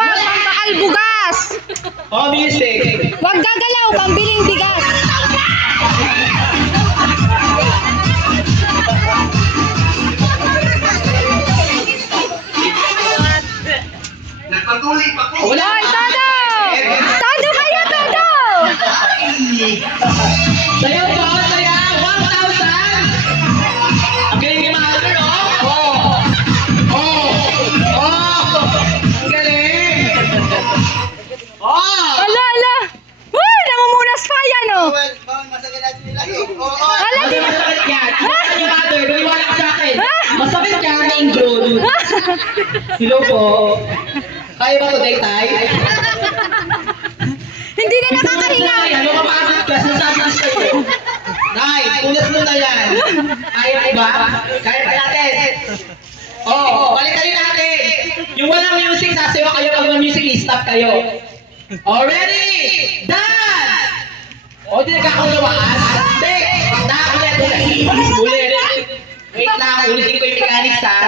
huwag magkaalbugas. Oh, music. Huwag gagalaw, pambiling bigas. Nagpatuloy pa ko. Wala. Hoy, todo! Todo kayo, todo! Sayaw po, sayaw. 1,000. Ang galing ni Mother, oh. Oh. Oh. Oh. Ang galing. Oh. Ala, ala! Uy, namumunas pa yan, oh! Masakit natin nila. Ala, di ba? Masakit yan. Masakit ni Mother. Lumiwala ka sa akin. Ha? Masakit yan, Angel. Hello po. Kaya ba ito, Tay? Hindi na nakakahinga. Nay, ano kapasok ka? Sinasabi ko sa'yo. Nay, ulas mo na yan. Kaya ba? Kaya pa natin. Oo, balikan natin. Yung walang music, sasayaw kayo. Pag may music, stop kayo. Already? Done! O, di nagkakaulawaan? Hindi! Nakakulit. Ulit. Wait lang, ulitin ko yung mechanics ha.